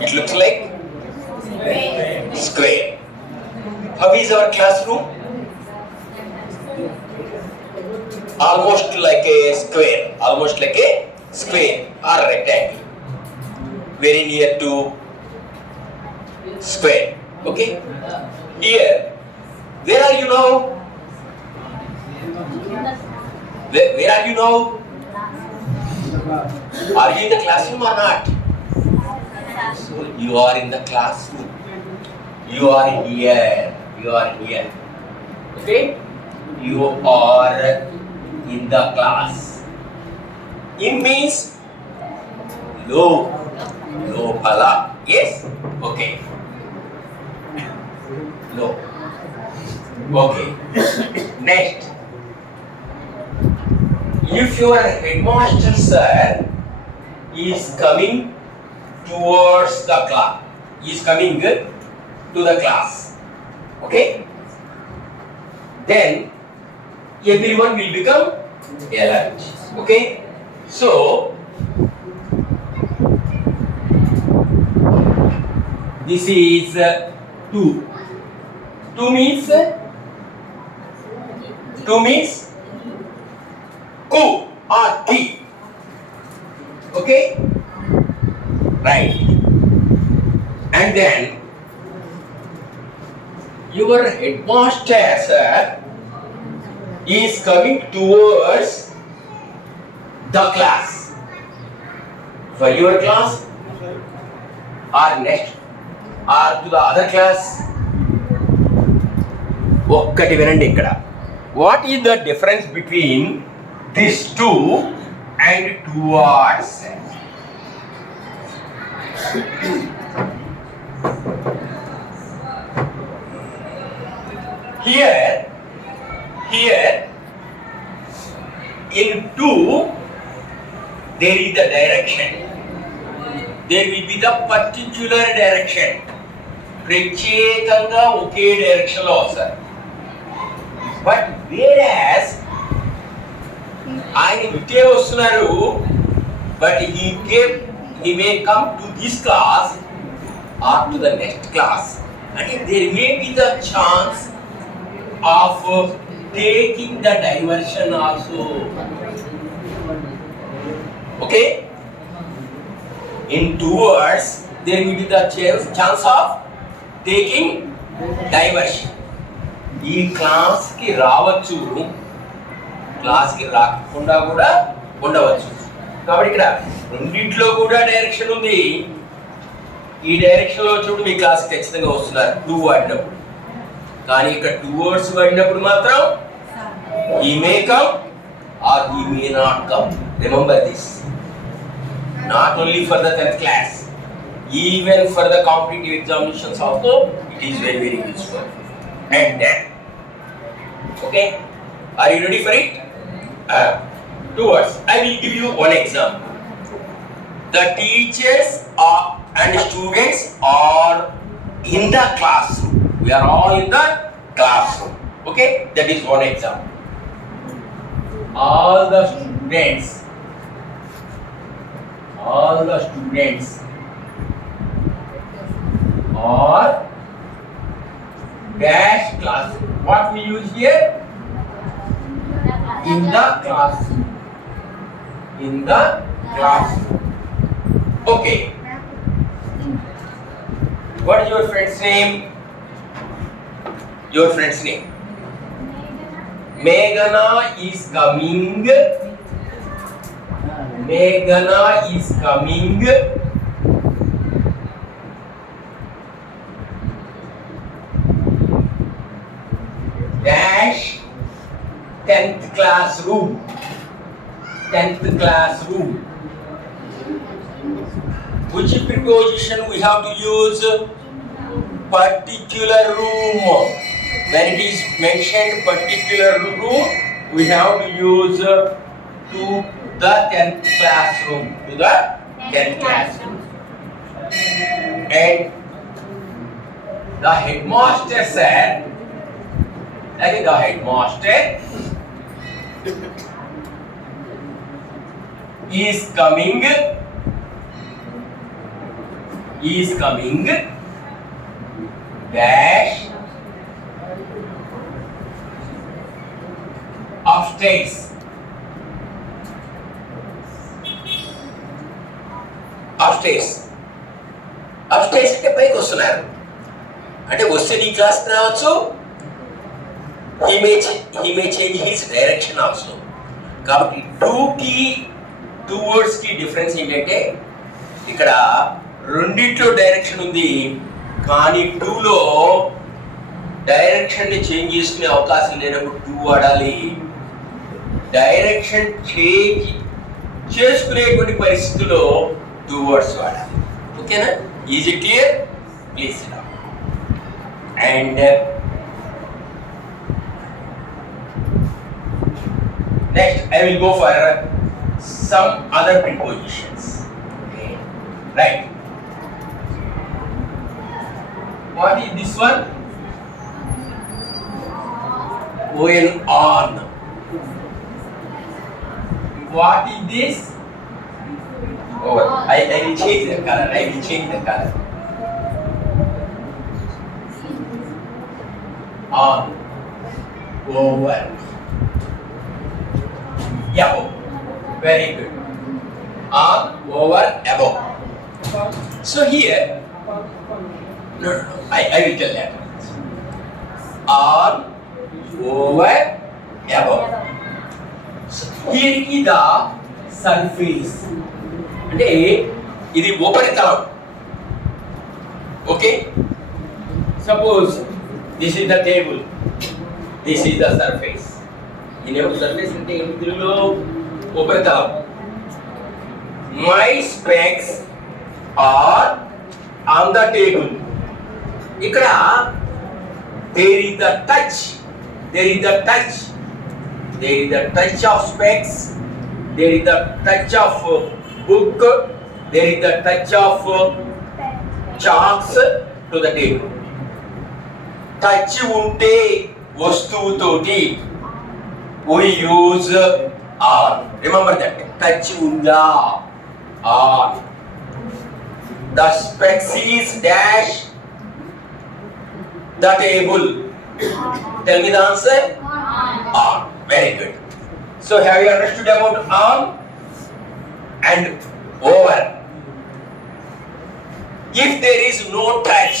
It looks like square. How is our classroom? Almost like a square. Almost like a square or rectangle. Very near to square. Okay? Here, where are you now? Where are you now? Are you in the classroom or not? You are in the classroom. You are here. You are here. Okay? You are in the class. In means low. Low pala. Yes? Okay. Low. Okay. Next. If your headmaster sir is coming towards the class, is coming to the class, okay, then everyone will become alert. Okay, so this is 2. 2 means ku or ki. Okay, right. And then your headmaster sir is coming towards the class. For your class or next or to the other class. ఒక్కటి వినండి ఇక్కడ. What is the difference between these two and towards? Here in 2 there is the direction. There will be the particular direction. ప్రత్యేకంగా ఒకే డైరెక్షన్ లో వస్తారు. బట్ వేరస్ ఆయన ఇటే వస్తున్నారు, but he may come to this class or to the next class, and there may be the chance of taking the diversion also. Okay, in 2 words there will be the chance of taking diversion. ఈ క్లాస్కి రావచ్చు, క్లాస్కి రాకుండా కూడా ఉండవచ్చు. కాబట్టి ఇక్కడ రెండింటిలో కూడా డైరెక్షన్ ఉంది. ఈ డైరెక్షన్లో చూడు మీ క్లాస్కి ఖచ్చితంగా వస్తున్నారు 2 వాడినప్పుడు. కానీ ఇక్కడ 2 words వాడినప్పుడు మాత్రం he may come or he may not come. Remember this. Not only for the 10th class, even for the competitive examinations also it is very very useful. And then, okay, are you ready for it? 2 words. I will give you one example. The teachers and students are in the classroom. We are all in the classroom. Okay, that is one example. All the students are dash class. What we use here? In the class. In the class. Okay. What is your friend's name? Your friend's name. Meghana is coming. Meghana is coming. Dash 10th classroom. 10th classroom. Which preposition we have to use? Particular room. When it is mentioned particular room, we have to use to the 10th classroom. To the 10th classroom. And the headmaster said, like the headmaster is coming is coming dash upstairs. Upstairs అంటే పైకి వస్తున్నారు అంటే వస్తే నీ క్లాస్ రావచ్చు. he may change his direction also. కాబట్టి two words కి డిఫరెన్స్ ఏంటంటే ఇక్కడ రెండిట్లో డైరెక్షన్ ఉంది కానీ టూలో డైరెక్షన్ ని చేంజ్ చేసుకునే అవకాశం లేనప్పుడు టూ వాడాలి. డైరెక్షన్ చేంజ్ చేసుకునేటువంటి పరిస్థితుల్లో టూ వర్డ్స్ వాడాలి. ఓకేనా? Is it clear? Please and next I will go for some other prepositions. Okay, right. What is this one? on. What is this? Oh, I will change the color. On, over, above. Very good. On, over, above. So here, no. I will tell that. On, over, above. So here is the surface. అంటే ఇది ఉపరితలం. Okay, suppose this is the table, this is the surface. ఇది surface అంటే ఇందులో ఉపరితలం. My specs are on the table. ఇక్కడ there is the touch of specs, there is the touch of book, there is the touch of chalks to the table. Touch ఉంటే వస్తువుతోటి we use on. Remember that. Touch ఉందా on. The specs is dash the table. Tell me the answer. On. Very good. So have you understood about on and over? If there is no touch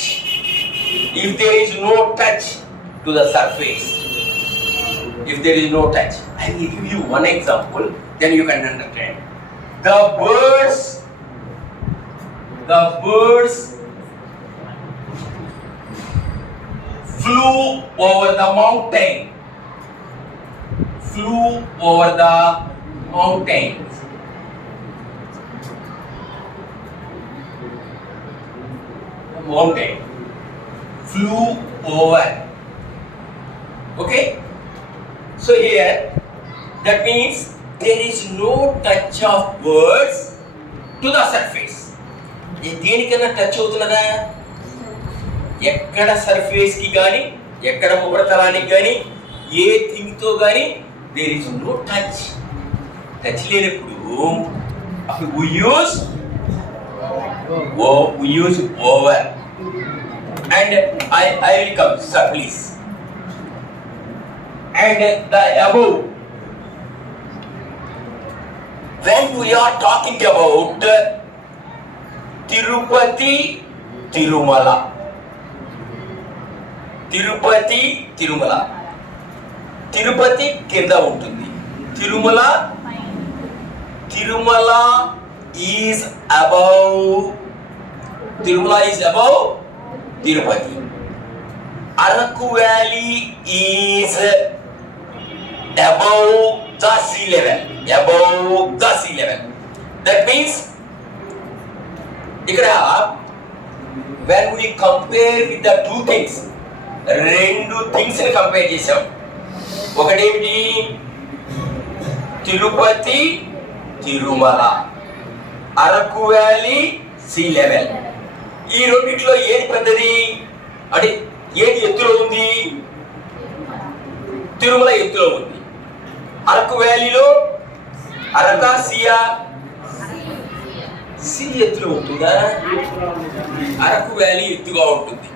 to the surface, if there is no touch, I will give you one example, then you can understand. The birds flew over the mountain. Flew over. Okay, so here that means there is no touch of birds to the surface. దేనికన్నా టచ్ అవుతున్నదా? ఎక్కడ సర్ఫేస్ కి కానీ ఎక్కడ ఉపరితలానికి కానీ a thing తో కానీ దేర్ ఇస్ నో టచ్ లేనప్పుడు అప్పుడు we use over. And I will come, sir, please. And the above, when we are talking about Tirupati, Tirumala. Tirupati కింద ఉంటుంది. Tirumala is above Tirupati. Araku Valley is above the sea level. That means ఇక్కడ when we compare with the two things, రెండు things ని compare చేసాం. ఒకటేమిటి? Tirupati, Tirumala, Araku valley, sea level. ఈ రెండిట్లో ఏది పెద్దది అంటే ఏది ఎత్తులో ఉంది? తిరుమల ఎత్తులో ఉంది. అరకు వ్యాలీలో అరకా సియా? సి ఎత్తులో ఉంటుందా? అరకు వ్యాలీ ఎత్తుగా ఉంటుంది.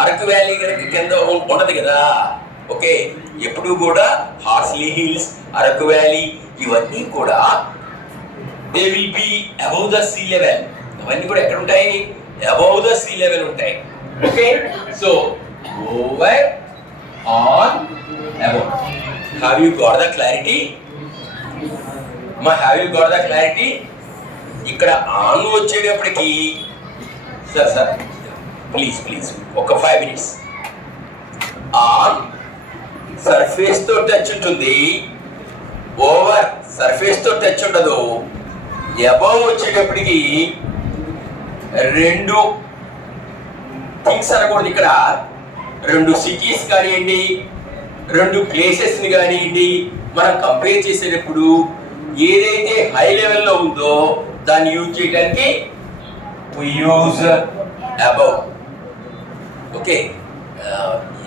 అరకు వ్యాలీ కనుక కింద ఉండదు కదా. ఓకే, ఎప్పుడు కూడా హార్స్లీ హిల్స్, అరకు వ్యాలీ ఇవన్నీ కూడా they will be above the sea level. అవన్నీ కూడా ఎక్కడ ఉంటాయి? అబౌవ్ ద సీ లెవెల్ ఉంటాయి. Okay, so over, on, above. Have you got the clarity? Have you got the clarity? ఇక్కడ ఆన్ వచ్చేటప్పటికి సార్ ప్లీజ్ ఒక 5 minutes. ఆన్ సర్ఫేస్ తో టచ్ ఉంటుంది, ఓవర్ సర్ఫేస్ తో టచ్ ఉండదు. అబౌవ్ వచ్చేటప్పటికి 2 థింగ్స్ అనకూడదు ఇక్కడ. 2 సిటీస్ కానివ్వండి, 2 ప్లేసెస్ని కానివ్వండి, మనం కంపేర్ చేసేటప్పుడు ఏదైతే హై లెవెల్లో ఉందో దాన్ని యూజ్ చేయడానికి we use above. ఓకే,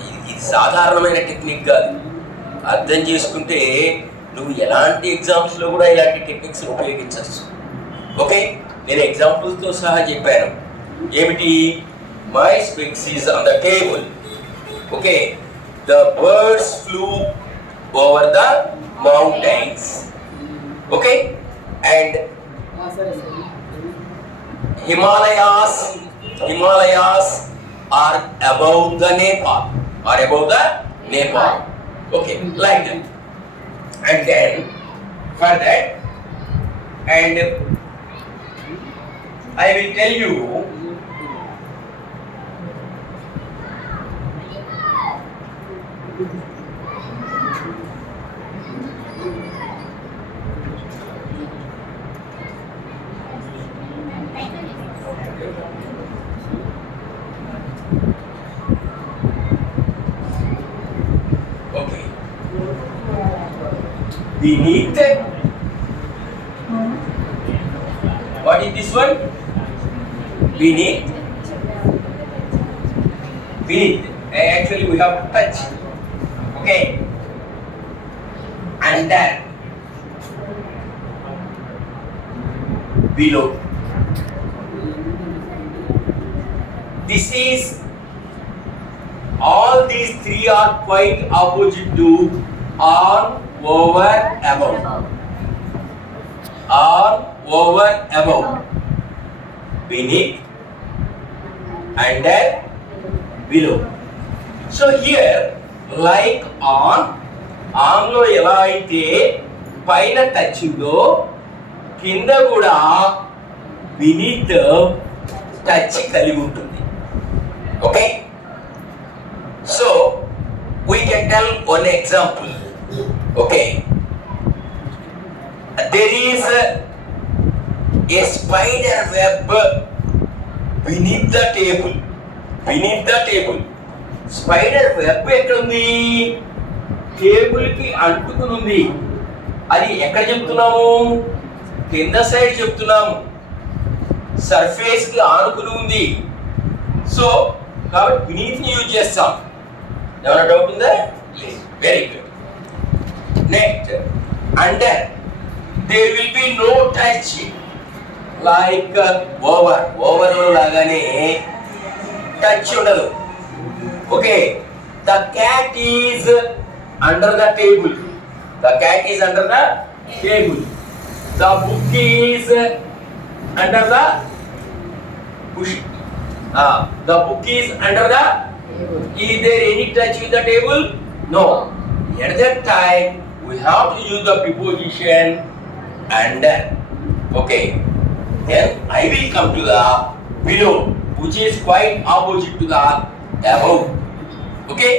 ఇది సాధారణమైన టెక్నిక్ కాదు. అర్థం చేసుకుంటే నువ్వు ఎలాంటి ఎగ్జామ్స్లో కూడా ఇలాంటి టెక్నిక్స్ ఉపయోగించవచ్చు. ఓకే, నేను ఎగ్జాంపుల్స్తో సహా చెప్పాను. ఏమిటి? My specs is on the table. Okay, the birds flu over the mountains. Okay, and Himalayas are above the Nepal. Okay, like that. And then for that, and I will tell you beneath. What is this one? Beneath. Actually, we have to touch. Okay. Under. Below. This is. All these 3 are quite opposite to on, over, above. On, over, above. Beneath, under, below. So here, like on లో ఎలా అయితే పైన టచ్ ఉందో కింద కూడా beneath touch కలిగి ఉంటుంది. Okay, so we can tell one example. Okay, there is a spider web beneath the table. Spider web ఎక్కడ ఉంది? టేబుల్ కి అంటుకుని ఉంది. అది ఎక్కడ చెప్తున్నాము? కింద సైడ్ చెప్తున్నాము. సర్ఫేస్ కి ఆనుకుని ఉంది. సో కాబట్టి beneath ని యూజ్ చేస్తాం. ఏమైనా డౌట్ ఉందా? లేదు. Very good. Next, under, there will be no touch like over లాగానే టచ్ ఉండదు. Okay, the cat is under the table. The book is under the cushion. The book is under the. Is there any touch with the table? No. At that time we have to use the preposition under. Okay, then I will come to the below, which is quite opposite to the above. Okay,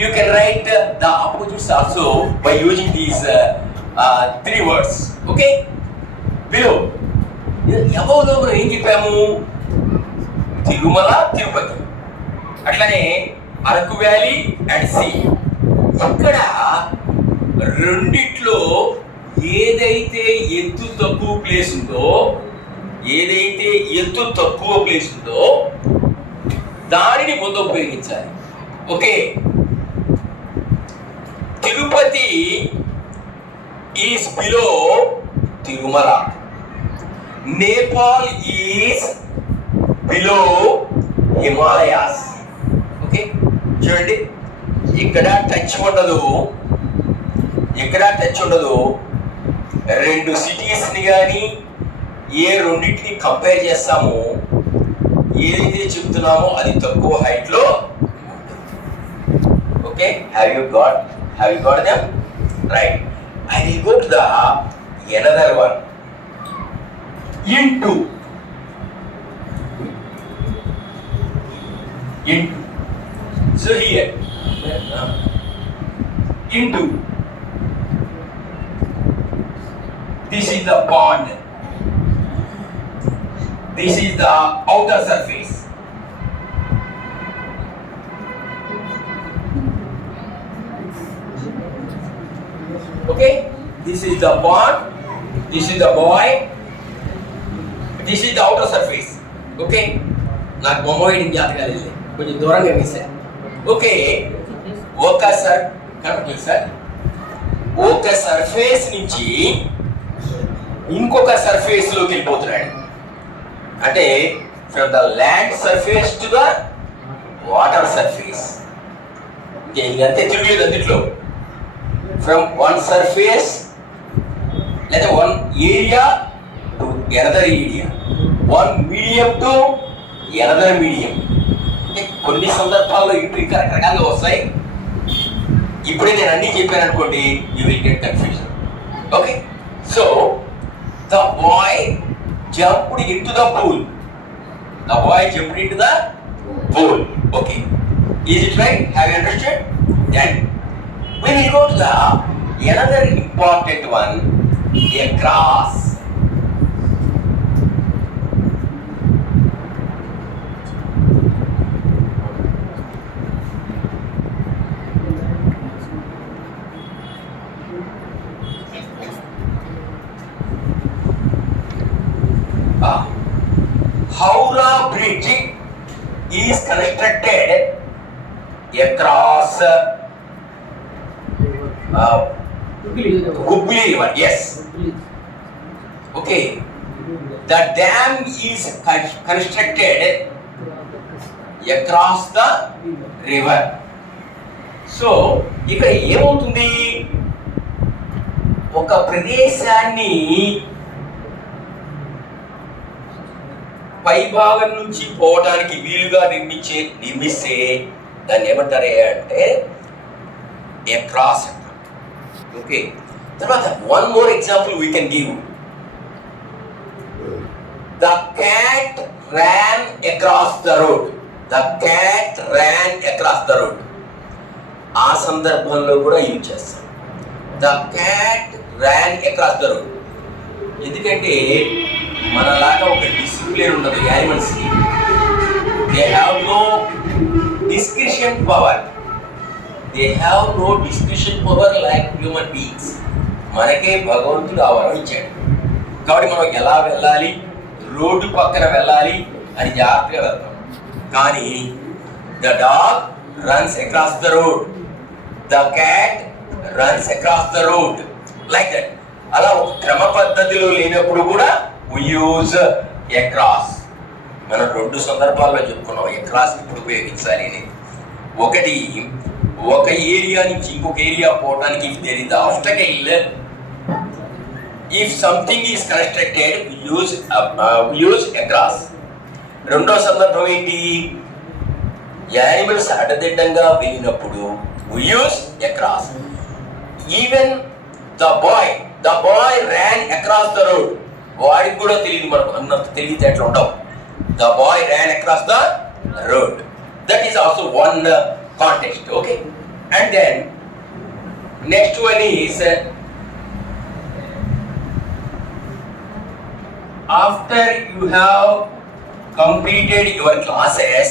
you can write the opposites also by using these 3 words. Okay, below. Above లో మనం ఏం చెప్పాము? తిరుమల, తిరుపతి, అట్లానే Araku valley and see. ఇక్కడ రెండిట్లో ఏదైతే ఎత్తు తక్కువ ప్లేస్ ఉందో దానిని ముందు ఉపయోగించాలి. ఓకే, Tirupati is below Tirumala, Nepal is below Himalayas. ఓకే, చూడండి, ఇక్కడ టచ్ ఉండదు, ఇక్కడ టచ్ ఉండదు. రెండు సిటీస్ని కానీ ఏ రెండింటిని కంపేర్ చేస్తామో ఏదైతే చెప్తున్నామో అది తక్కువ హైట్లో. Okay, have you got them right? I will go to the another one. Into. So here, into. This is the pond. This is the outer surface. Okay, this is the pond, this is the boy, this is the outer surface. Okay, నాకు బొమ్మ వేయడం జాతకాలు వెళ్ళి కొంచెం దూరంగా వేసాను. ఓకే, ఒక సర్ఫేస్ నుంచి ఇంకొక సర్ఫేస్ లోకి వెళ్ళిపోతున్నాడు. అంటే from the land surface to the water surface. ఇంకంతే తిరిగేది అందుట్లో. From one surface, let one area to another area, one medium to another medium. కొన్ని సందర్భాల్లో ఇటు ఇంకా రకరకాలుగా వస్తాయి. ఇప్పుడే నేను అన్నీ చెప్పాను అనుకోండి, you will get confusion. Okay, so the boy jumped into the pool. The boy jumped into the pool. Okay, is it right? Have you understand? Then we will go to the another important one, a grass. Howrah Bridge is constructed across Hubli River. Yes. Okay. The dam is constructed across the river. So, ఇక్కడ ఏమవుతుంది? ఒక ప్రదేశాన్ని పైభాగం నుంచి పోవడానికి వీలుగా నిర్మిస్తే దాన్ని ఏమంటారు అంటే across. Okay, తర్వాత one more example we can give. The cat ran across the road. The cat ran across the road. ఆ సందర్భంలో కూడా యూజ్ చేస్తాం. The cat ran across the road. ఎందుకంటే మనలాగా ఒక డిసిప్లిన్ ఉండదు యానిమల్స్కి. They have no discretion power. They have no discretion power like human beings. మనకే భగవంతుడు ఆ వరం ఇచ్చాడు. కాబట్టి మనం ఎలా వెళ్ళాలి, రోడ్డు పక్కన వెళ్ళాలి అని జాగ్రత్తగా వెళ్తాం. కానీ the dog runs across the road, the cat runs across the road, like that. అలా ఒక క్రమ పద్ధతిలో లేనప్పుడు కూడా we use across. మనం రెండు సందర్భాల్లో చెప్పుకున్నాం across ఇప్పుడు ఉపయోగించాలి అని. ఒకటి, ఒక ఏరియా నుంచి ఇంకొక ఏరియా పోవడానికి if there is the obstacle, if something is constructed we use across. రెండో సందర్భం ఏంటి? యానిమల్స్ అడ్డదిడ్డంగా వెళ్ళినప్పుడు we use across. Even the boy ran across the road. వాడికి కూడా తెలియదు, మనకు అన్నంత తెలివితేటలు ఉండవు. The boy ran across the road. That is also one context. Okay, and then next one is after you have completed your classes,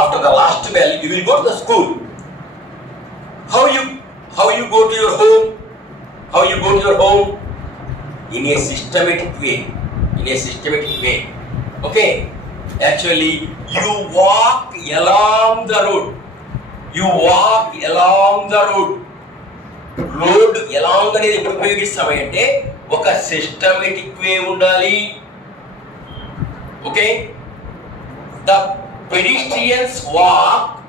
after the last bell you will go to the school. How you go to your home? How you go to your home? In a systematic way. Okay, actually you walk along the road. Road along అనేది ఎప్పుడు ఉపయోగిస్తామంటే ఒక సిస్టమేటిక్ వే ఉండాలి. Okay, The pedestrians walk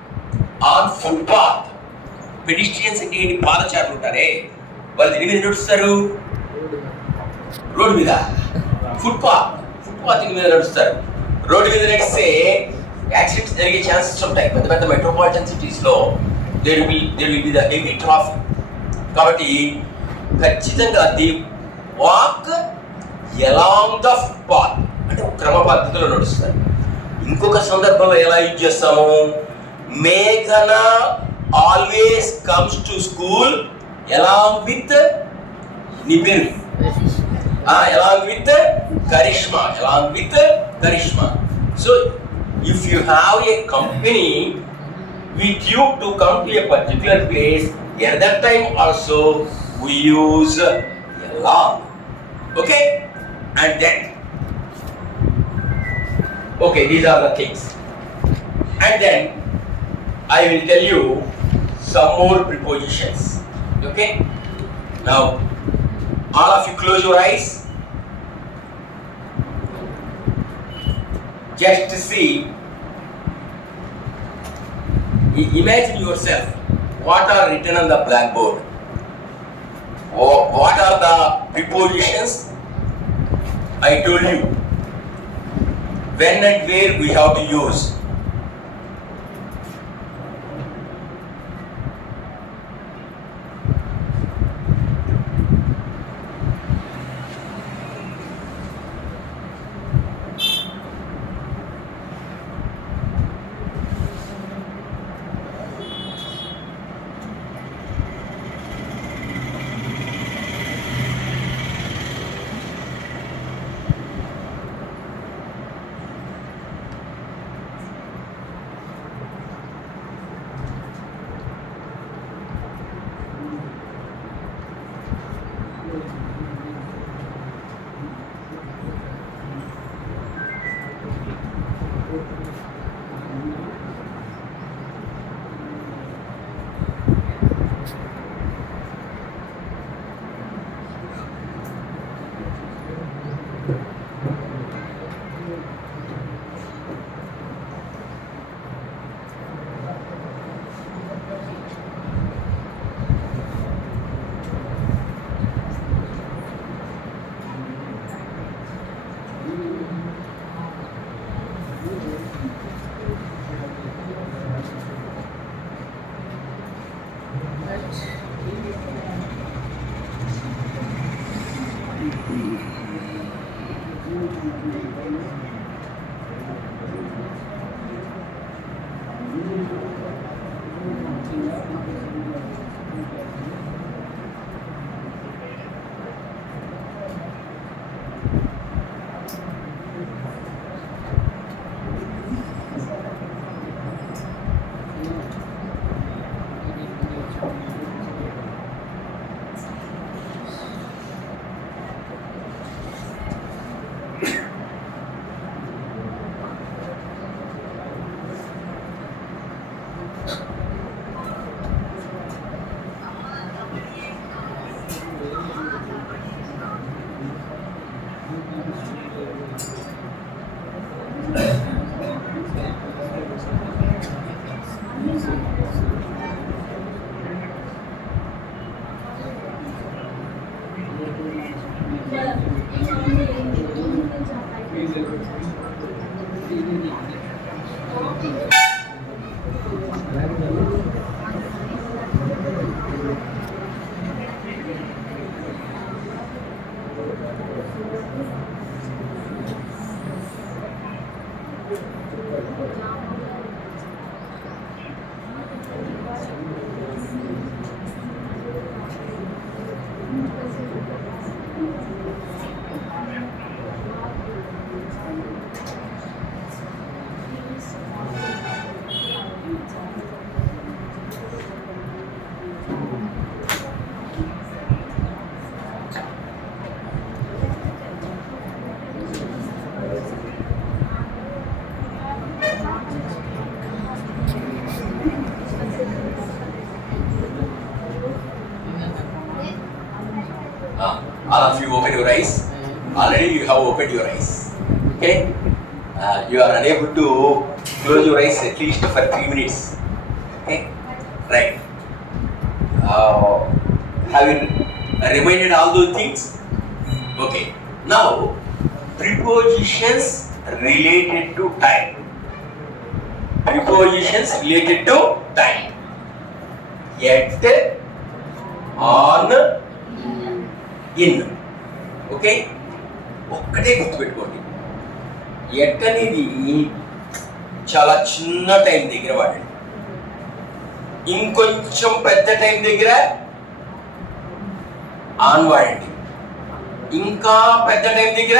on footpath. Pedestrians అంటే ఏంటి? పాదచారులు ఉంటారే, వాళ్ళు దీని మీద నడుస్తారు, రోడ్డు మీద, ఫుట్పాత్ మీద నడుస్తారు. రోడ్డు మీద నడిస్తే యాక్సిడెంట్స్ జరిగే ఛాన్సెస్ ఉంటాయి. పెద్ద పెద్ద మెట్రోపాలిటన్ సిటీస్లో there will be the heavy traffic. కాబట్టి ఖచ్చితంగా the walk along the footpath అంటే క్రమ పద్ధతిలో నడుస్తారు. ఇంకొక సందర్భంలో ఎలా యూజ్ చేస్తాము? మేఘన always comes to school along with నీ పేరు, along with Karishma. So if you have a company with you to come to a particular place, at that time also we use along. Okay? And then okay, these are the things. And then I will tell you some more prepositions. Okay? Now all of you close your eyes. Just see, imagine yourself what are written on the blackboard. What are the prepositions I told you, when and where we have to use. All of you open your eyes. Already you have opened your eyes. Okay? You are unable to close your eyes at least for 3 minutes. Okay, right. Have you reminded all those things? Okay. Now, prepositions related to time. Prepositions related to time. Yet, on, in. Okay? ఒక్కటే గుర్తుపెట్టుకోండి. ఎట్ అనేది చాలా చిన్న టైం దగ్గర వాడండి. ఇంకొంచెం పెద్ద టైం దగ్గర ఆన్ వాడండి. ఇంకా పెద్ద టైం దగ్గర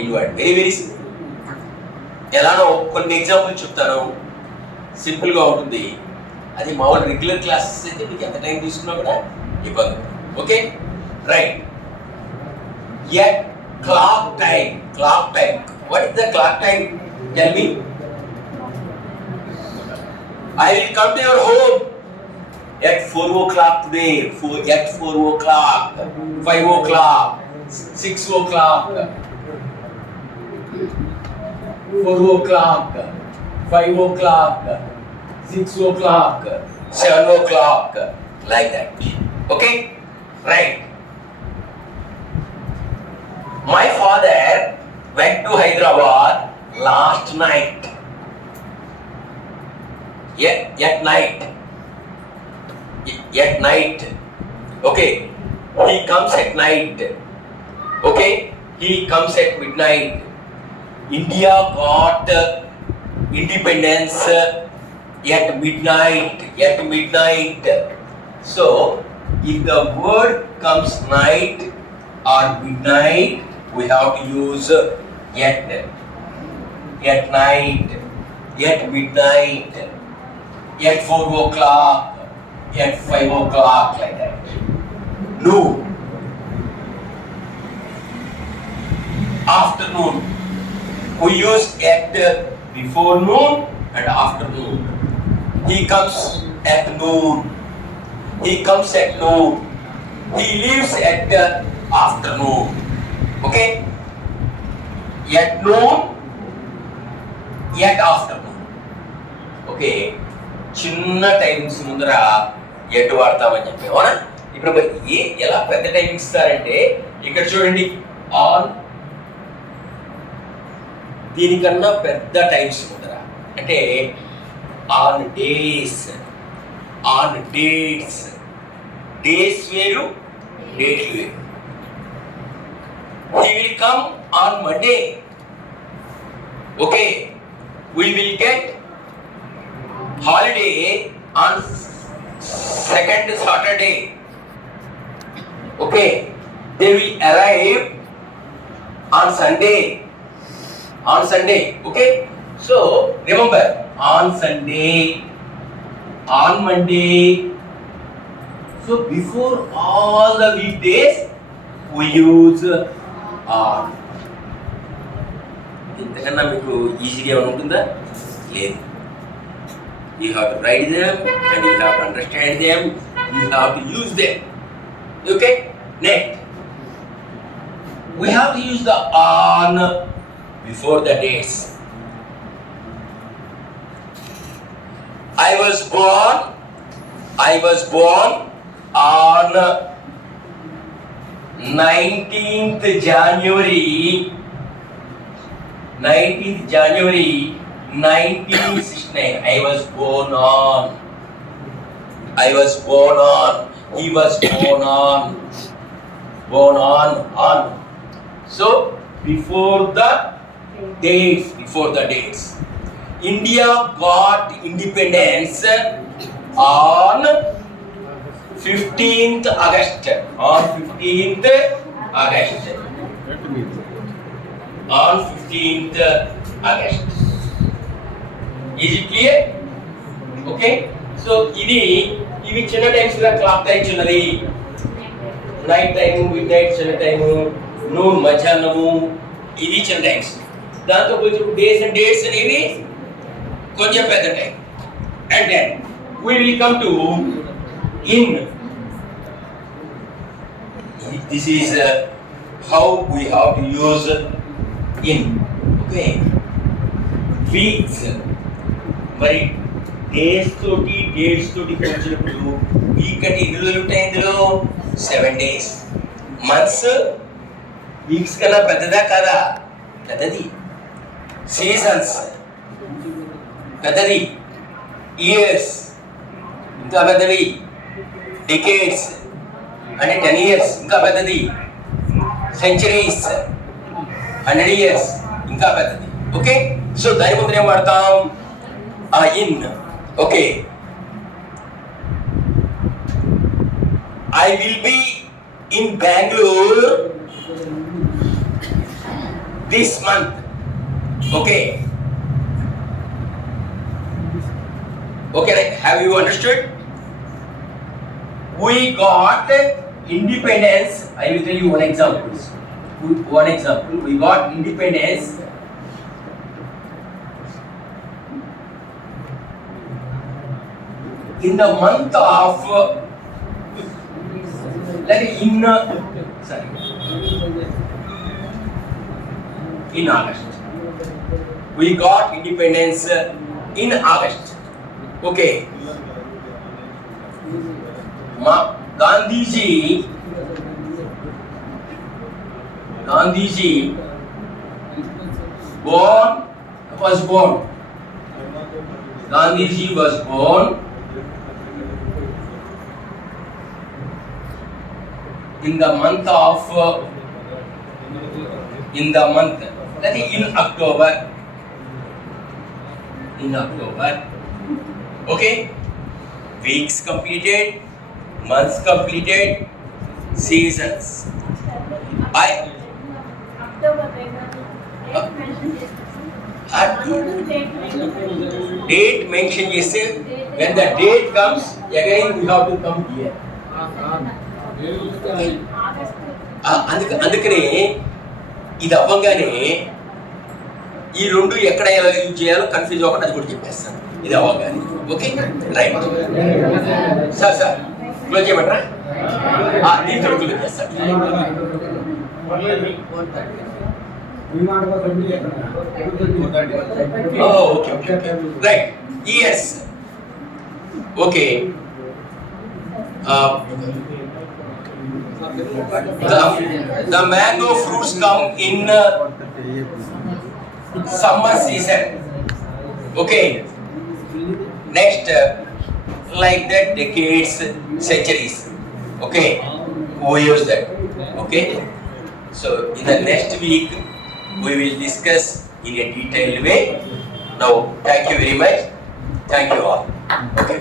ఇన్ వాడండి. Very very simple. ఎలానో కొన్ని ఎగ్జాంపుల్ చెప్తాను, సింపుల్గా ఉంటుంది. అది మామూలు రెగ్యులర్ క్లాసెస్ అయితే మీకు ఎంత టైం తీసుకున్నా కూడా ఇబ్బంది. Okay, right. At clock time. Clock time. What is the clock time? Tell me. I will come to your home at 4 o'clock today. At 4 o'clock, 5 o'clock, 6 o'clock, 4 o'clock, 5 o'clock, 6 o'clock, 7 o'clock, like that. Okay, right. My father went to Hyderabad last night. At night. At night. Okay. He comes at night. Okay. He comes at midnight. India got independence at midnight. At midnight. So, if the word comes night or midnight, we have to use at. At night. At midnight. At 4 o'clock, at 5 o'clock, like that. Noon. Afternoon. We use at before noon and after noon. He comes at noon. He comes at noon. He leaves at afternoon. Okay? At noon, at afternoon. Okay? చిన్న టైమింగ్స్ ముందర ఎటు వాడతామని చెప్పి, అవునా? ఇప్పుడు ఎలా పెద్ద టైమింగ్స్ ఇస్తారంటే ఇక్కడ చూడండి, ఆన్. దీనికన్నా పెద్ద టైమ్స్ ముందర అంటే on days, on dates. Days వేరు, డేట్లు వేరు. He will come on Monday. Okay, we will get holiday on second Saturday. Okay, they will arrive on Sunday. On Sunday. Okay, so remember, on Sunday, on Monday. So before all the weekdays we use on. ఇంతకన్నా మీకు ఈజీగా ఏమైనా ఉంటుందా? లేదు. You have to write them and you have to understand them. You have to use them. Okay? Next, we have to use the on before the dates. I was born on 19th January 1969. I was born on. He was born on. So before the dates. India got independence on 15th August. On 15th August. Is it clear? Okay. So ఇవి చిన్న టైమ్స్ గా clock times ఉన్నది. Night time, mid night చిన్న time, noon మధ్యాహ్నము, ఇది చిన్న టైమ్స్. దాంతో కొంచెం డేస్ అండ్ డేట్స్ అనేవి కొంచెం పెద్ద time. And then we will come to in. This is how we have to use in. Okay. Weeks. మరి డేట్స్ తోటి పోల్చినప్పుడు వీక్ అంటే ఎన్ని రోజులు ఉంటాయి ఇందులో? 7 days. మంత్స్ వీక్స్ కన్నా పెద్దదా కాదా? పెద్దది. సీజన్స్ పెద్దది. ఇయర్స్ ఇంకా పెద్దవి. డికేడ్స్ అంటే 10 years ఇంకా పెద్దది. సెంచరీస్ 100 years ఇంకా పెద్దది. ఓకే, సో దాని ముందు ఏం వాడతాం? In. Okay, I will be in Bengaluru this month. Okay, okay, have you understood? We got independence. I will tell you one example. We got independence in the month of in August. We got independence in August. Okay, Gandhiji was born. Gandhiji was born in the month that is in October. Okay, weeks completed, months completed, seasons. Date mention cheste, when the date comes again we have to come here. అందుకనే ఇది అవ్వగానే ఈ రెండు ఎక్కడ ఎలా యూజ్ చేయాలో కన్ఫ్యూజ్ అవ్వకుండా అది కూడా చెప్పేస్తాను. ఇది అవ్వగానే ఓకే, రైట్ సార్ క్లోజ్ చేయమంటారా? దీంతో క్లోజ్ చేస్తాను. Okay right. Years. Okay, the mango fruits come in summer season. Okay, next like that decades, centuries. Okay, we use that. Okay, so in the next week we will discuss in a detailed way. Now thank you very much. Thank you all. Okay.